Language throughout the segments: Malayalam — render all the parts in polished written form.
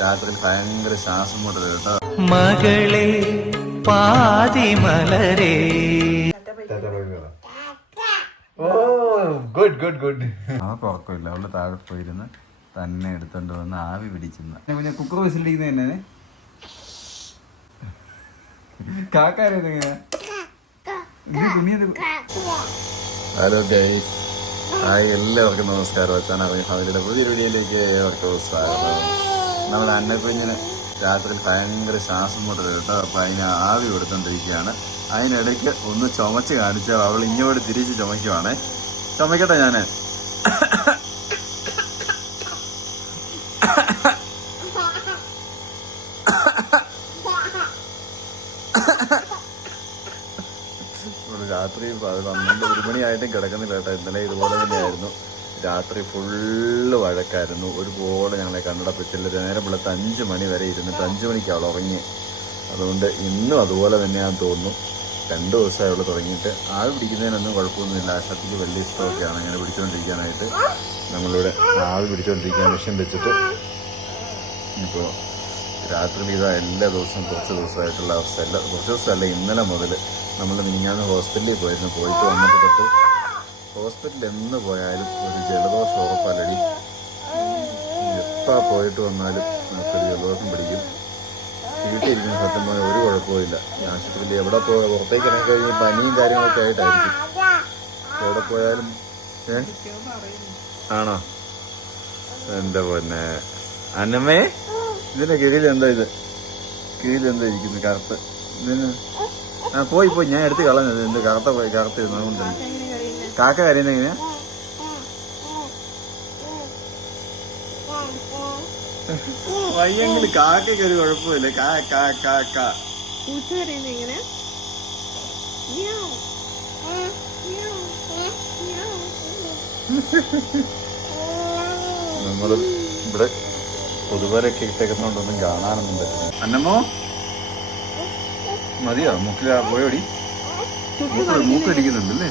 രാത്രി ഭയങ്കര ശ്വാസം മുട്ടൽ കേട്ടോ. മകളെ പാതിമലരേ. അവർക്ക് ഉറക്കമില്ല. അവള് താഴെ പോയിരുന്ന് തന്നെ എടുത്തോണ്ട് വന്ന് ആവി പിടിച്ചിരുന്ന. പിന്നെ കുക്കർ വിസിലിരിക്കുന്ന തന്നെ കാക്കാരെങ്ങനെ. ഹലോ ഗൈസ്, ഹായ്, എല്ലാവർക്കും നമസ്കാരം. അച്ഛനറിയ ഫാമിലിയുടെ പുതിയ വീഡിയോയിലേക്ക് ഏവർക്കും സ്വാഗതം. നമ്മുടെ അന്നക്കുഞ്ഞിന് രാത്രി ഭയങ്കര ശ്വാസം മുട്ടൽ കേട്ടോ. അപ്പം അതിന് ആവി കൊടുത്തോണ്ടിരിക്കുകയാണ്. അതിനിടയ്ക്ക് ഒന്ന് ചുമച്ച് കാണിച്ചാൽ അവൾ ഇങ്ങോട്ട് തിരിച്ച് ചുമയ്ക്കുവാണേ. ചുമക്കട്ടെ ഞാന്. രാത്രി 12-1 മണിയായിട്ടും കിടക്കുന്നില്ല കേട്ടോ. ഇന്നലെ ഇതുപോലെ തന്നെയായിരുന്നു. രാത്രി ഫുള്ള് വഴക്കായിരുന്നു. ഒരുപോലെ ഞങ്ങളെ കണ്ണടപ്പിച്ചില്ല. നേരം വെളുത്ത് 5 മണി വരെ ഇരുന്നിട്ട് 5 മണിക്ക് അവൾ ഉറങ്ങി. അതുകൊണ്ട് ഇന്നും അതുപോലെ തന്നെയാണെന്ന് തോന്നുന്നു. 2 ദിവസമായി അവൾ തുടങ്ങിയിട്ട്. ആവി പിടിക്കുന്നതിനൊന്നും കുഴപ്പമൊന്നുമില്ല. ആശത്തിക്ക് വലിയ ഇഷ്ടമൊക്കെയാണ് ഇങ്ങനെ പിടിച്ചുകൊണ്ടിരിക്കാനായിട്ട്. നമ്മളിവിടെ ആവി പിടിച്ചുകൊണ്ടിരിക്കാൻ മെഷീൻ വെച്ചിട്ട് ഇപ്പോൾ രാത്രി ഇതാ എല്ലാ ദിവസവും കുറച്ച് ദിവസമായിട്ടുള്ള അവസ്ഥയല്ല. കുറച്ച് ദിവസമല്ല, ഇന്നലെ മുതൽ നമ്മൾ മിനിഞ്ഞാന്ന് ഹോസ്പിറ്റലിൽ പോയിരുന്നു. പോയിട്ട് വന്നിട്ട് തൊട്ട് ഹോസ്പിറ്റലിൽ എന്ന് പോയാലും ഒരു ജലദോഷം ഉറപ്പല്ലടി. എപ്പോൾ പോയിട്ട് വന്നാലും നമുക്കൊരു ജലദോഷം പിടിക്കും. വീട്ടിലിരിക്കുന്ന സത്യം പറഞ്ഞാൽ ഒരു കുഴപ്പമില്ല. ആശുപത്രിയിൽ എവിടെ പോയാൽ പുറത്തേക്ക് ഇറങ്ങി കഴിഞ്ഞാൽ പനിയും കാര്യങ്ങളൊക്കെ ആയിട്ടായിരിക്കും. എവിടെ പോയാലും ആണോ എന്താ പിന്നെ അന്നമ്മേ, ഇതിന്റെ കീഴിൽ എന്താ ഇത്? കീഴിൽ എന്താ ഇരിക്കുന്നു കറുത്ത്? ഇതിന് പോയി ഞാൻ എടുത്ത് കളഞ്ഞത്. എന്ത് കറുത്ത് ഇരുന്നുകൊണ്ട് കാക്ക കരയുന്ന എങ്ങനെയാ? വയ്യെങ്കിൽ കാക്കയ്ക്ക് ഒരു കുഴപ്പമില്ല. നമ്മള് ഇവിടെ പൊതുവരൊക്കെ ഇട്ടേക്കുന്നോണ്ടൊന്നും കാണാനൊന്നും പറ്റില്ല. അന്നമ്മോ മതിയോ? മൂക്കിൽ പോയോടി. മൂക്കടിക്കുന്നുണ്ടല്ലേ?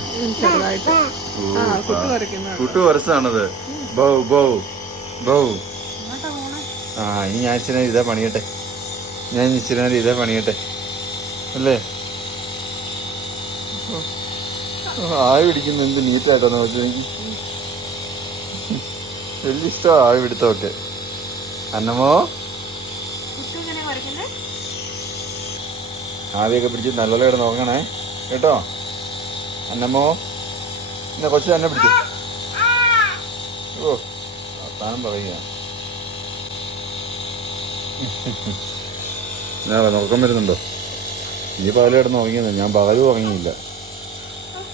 കുട്ടു വരച്ചാണത്. ബൗ ബൗ ബൗ. ആ, ഇനി ഞാൻ ഇച്ചിരി നേരം ഇതേ പണിയട്ടെ അല്ലേ? ആവി പിടിക്കുന്ന എന്ത് നീറ്റായിട്ടോ നോക്കി. വലിയ ഇഷ്ടമാണ് ആവി പിടുത്തമൊക്കെ. അന്നമ്മോ ആവിയൊക്കെ പിടിച്ച് നല്ലപോലെ കിടന്ന് ഉറങ്ങണേ കേട്ടോ. അന്നമ്മോ ഇന്ന കൊച്ചു തന്നെ പിടിച്ചു. ഓ, താനും പറയുക. ഞാൻ ഉറക്കം വരുന്നുണ്ടോ? ഈ പകല് കിടന്ന് ഉറങ്ങിയത്. ഞാൻ പകലും ഉറങ്ങിയില്ല.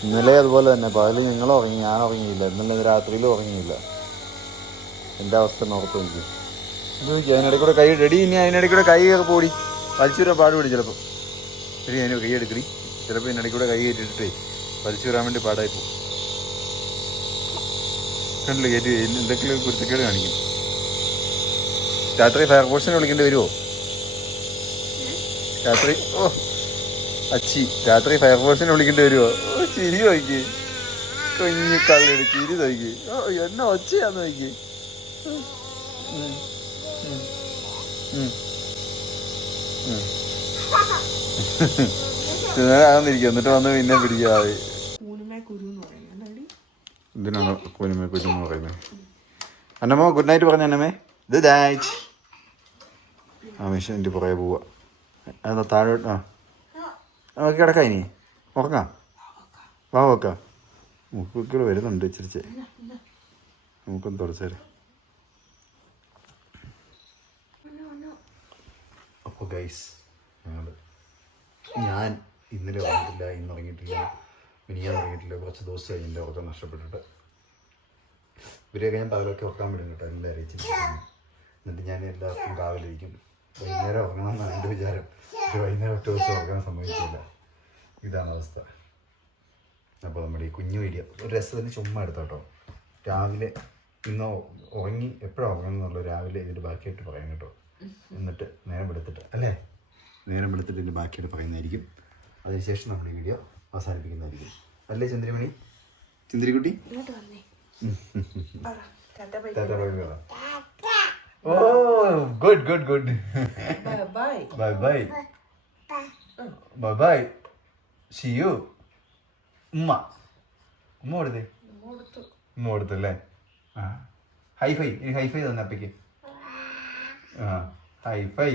ഇന്നലെ അതുപോലെ തന്നെ പകല് നിങ്ങൾ ഉറങ്ങി, ഞാൻ ഉറങ്ങിയില്ല. ഇന്നലെ രാത്രിയിലും ഉറങ്ങിയില്ല. എൻ്റെ അവസ്ഥ നോർത്ത് നോക്കി. അതിനിടയിൽ കൂടെ കൈ റെഡി. ഇനി അതിനിടയിൽ കൂടെ കൈ ഒക്കെ പോടി വലിച്ചുവരാൻ പാടുപടി. ചിലപ്പോൾ ശരി, അതിന് കൈ എടുക്കടി. ചിലപ്പോൾ ഇതിനിടയിൽ കൂടെ കൈ കയറ്റിട്ടേ വലിച്ചു വരാൻ വേണ്ടി പാടായിപ്പോ. കണ്ടില്ല കയറ്റി എന്തെങ്കിലും കുരുത്തക്കേട് കാണിക്കും. രാത്രി ഫയർഫോഴ്സിനെ വിളിക്കേണ്ടി വരുമോ? രാത്രി രാത്രി ഫയർഫോഴ്സിനെ വിളിക്കേണ്ടി വരുമോ? ചിരി നോക്കി, കുഞ്ഞു കള്ളിയുടെ ചിരി നോക്കി. എന്നെ ഒച്ചയാന്ന് നോക്കി. ആകുന്നിരിക്കും. എന്നിട്ട് വന്ന് പിന്നെ പിടിക്കാതെ. എന്തിനാണ് കൂനിമേ കുരു എന്ന് പറയുന്നത്? അന്നമ്മോ ഗുഡ് നൈറ്റ് പറഞ്ഞ അന്നമ്മേ. ഇത് ദാറ്റ് ആ മെഷീൻ്റെ പുറകെ പോവുക. അതാ താഴോട്ട്. നമുക്ക് കിടക്കാം. ഇനി ഉറങ്ങാം. വാ വെക്കാം. മുക്കുകൾ വരുന്നുണ്ട് ഇച്ചിരിച്ച്. നമുക്കൊന്ന് തുടച്ചേരെ. അപ്പോൾ ഗൈസ്, ഞാൻ ഇന്നലെ ഉറങ്ങിയിട്ടില്ല, ഇന്ന് ഉറങ്ങിയിട്ടില്ല, മിനിയാൻ ഉറങ്ങിയിട്ടില്ല. കുറച്ച് ദിവസം കഴിഞ്ഞ് എൻ്റെ ഉറക്കം നഷ്ടപ്പെട്ടിട്ട്. ഇവരെയൊക്കെ ഞാൻ പകലൊക്കെ ഉറക്കാൻ വിടും കേട്ടോ. എല്ലാം അറിയിച്ചിട്ട് എന്നിട്ട് ഞാൻ എല്ലാവർക്കും കാവലിരിക്കും. വൈകുന്നേരം ഉറങ്ങണമെന്നാണ് എൻ്റെ വിചാരം. പക്ഷെ വൈകുന്നേരം ഒറ്റ ദിവസം ഉറങ്ങാൻ സമ്മതിക്കില്ല. ഇതാണ് അവസ്ഥ. അപ്പോൾ നമ്മുടെ ഈ കുഞ്ഞു വീഡിയോ ഒരു രസത്തിന് ചുമ്മാ എടുത്തോട്ടോ. രാവിലെ ഇന്ന് ഉറങ്ങി എപ്പോഴാണ് ഉറങ്ങണം എന്നുള്ളത് രാവിലെ ഇതിൻ്റെ ബാക്കിയായിട്ട് പറയാം കേട്ടോ. എന്നിട്ട് നേരം വെളുത്തിട്ട് ഇതിൻ്റെ ബാക്കിയായിട്ട് പറയുന്നതായിരിക്കും. അതിനുശേഷം നമ്മൾ ഈ വീഡിയോ അവസാനിപ്പിക്കുന്നതായിരിക്കും. അല്ലേ Chandramani? Chandrikkutty oh good good good. Bye bye bye bye bye. See you. ഉമ്മ ഉമ്മ കൊടുത്തേ. ഉമ്മ കൊടുത്തല്ലേ. ആ ഹൈഫൈ. ഇനി ഹൈഫൈ തന്നെ അപ്പയ്ക്ക്. ആ ഹൈഫൈ.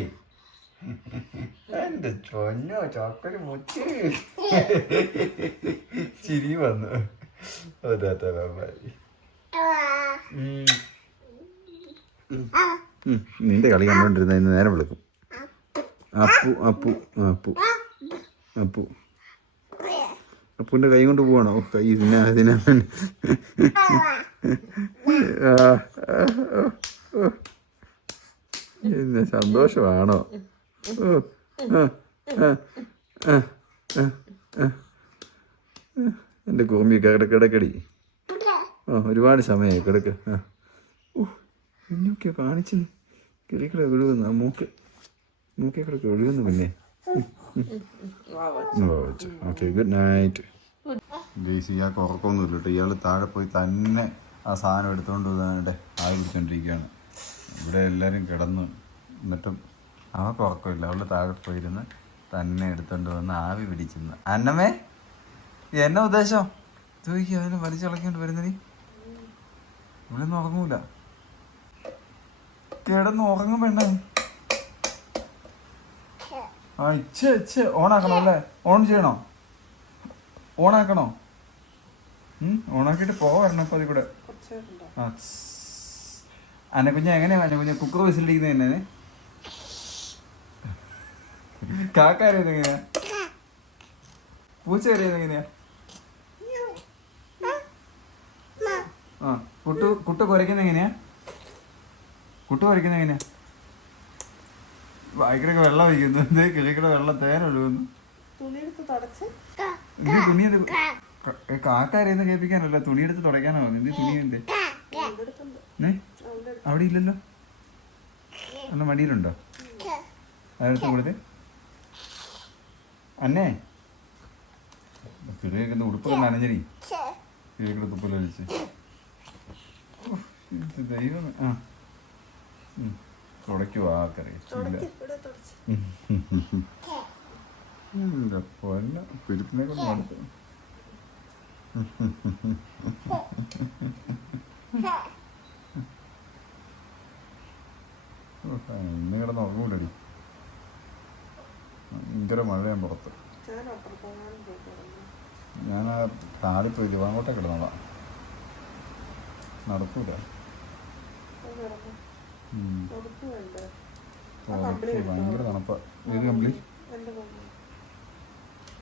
എന്റെ ചൊന്നോ ചോക്കര് മുറ്റി ചിരി വന്നു. നിന്റെ കളി കണ്ടോണ്ടിരുന്ന ഇന്ന് നേരം വിളിക്കും. അപ്പു അപ്പു അപ്പു അപ്പു അപ്പുവിന്റെ കൈ കൊണ്ട് പോവാണോ? കൈ ഇതിനാ പിന്നെ സന്തോഷമാണോ? എൻ്റെ കോമി കിടക്കടി. ഒരുപാട് സമയമായി കിടക്ക്. എന്നൊക്കെ കാണിച്ച് കിളിക്കളെ ഒഴുകുന്നു. മൂക്കെ കിടക്ക് ഒഴുകുന്നു. പിന്നെ ഓക്കെ ഗുഡ് നൈറ്റ്. ഗേസ് ഇയാൾക്ക് ഉറക്കമൊന്നുമില്ല കേട്ടോ. ഇയാൾ താഴെ പോയി തന്നെ ആ സാധനം എടുത്തുകൊണ്ട് വന്നിട്ട് ആവി പിടിച്ചോണ്ടിരിക്കുകയാണ്. ഇവിടെ എല്ലാവരും കിടന്നു. എന്നിട്ടും അവൾക്ക് ഉറക്കമില്ല. അവൾ താഴെ പോയിരുന്ന് തന്നെ എടുത്തുകൊണ്ട് വന്ന് ആവി പിടിച്ചെന്ന്. അന്നമ്മേ എന്നാ ഉദ്ദേശം ചോദിക്കുക. അതിന് വലിച്ചിളക്കൊണ്ട് വരുന്നീ. ഇവിടെ ഒന്നും ഉറങ്ങൂല. കിടന്ന് ഉറങ്ങും പെണ്ണേ. ആ ഇച്ച ഓണാക്കണോ അല്ലേ? ഓൺ ചെയ്യണോ? ഓണാക്കണോ? ഓണാക്കിയിട്ട് പോവായിരുന്നു അപ്പൊ അതിൽ കൂടെ. ആ അന്നക്കുഞ്ഞ എങ്ങനെയാ? അന്നക്കുഞ്ഞ കുക്കർ വിസിലിരിക്കുന്നത് തന്നെ. കാക്ക അറിയുന്നത് എങ്ങനെയാ? പൂച്ച അറിയുന്നത് എങ്ങനെയാ? ആ കുട്ടു കുരയ്ക്കുന്നത് എങ്ങനെയാ? കുട്ടു കുരയ്ക്കുന്നത് എങ്ങനെയാ? ഭയങ്കരൊക്കെ വെള്ളം ഒഴിക്കുന്നു. എന്തേ കിളിക്കടെ വെള്ളം തേനൊഴുകുന്നു. എന്ത് തുണി? കാക്ക അറിയുന്ന കേൾപ്പിക്കാനല്ല, തുണിയെടുത്ത് തുടയ്ക്കാനോ? എന്ത് തുണിയുണ്ട് അവിടെ? ഇല്ലല്ലോ. അന്ന് മടിയിലുണ്ടോ? അതെടുത്ത് കൊടുത്തേ. അന്നേ കിളിയേക്കുന്ന ഉടുപ്പൊക്കെ നനഞ്ഞരി. കിളിക്കടെ തുപ്പലൊഴിച്ച് ദൈവം. ആ തുടയ്ക്കുവോ? ആക്കറിയില്ല. എന്താ പൊന്ന പിരിപ്പിനെ കൊണ്ട് നടത്തു. ഇന്ന് കിടന്ന് ഉറങ്ങൂലടി. ഭയങ്കര മഴയാൻ പുറത്ത്. ഞാൻ ആ കാലിൽ പോയി അങ്ങോട്ടേ കിടന്നോളാം. നടക്കൂല. ഭയങ്കര തണുപ്പാ. ഏത് കമ്പിളി?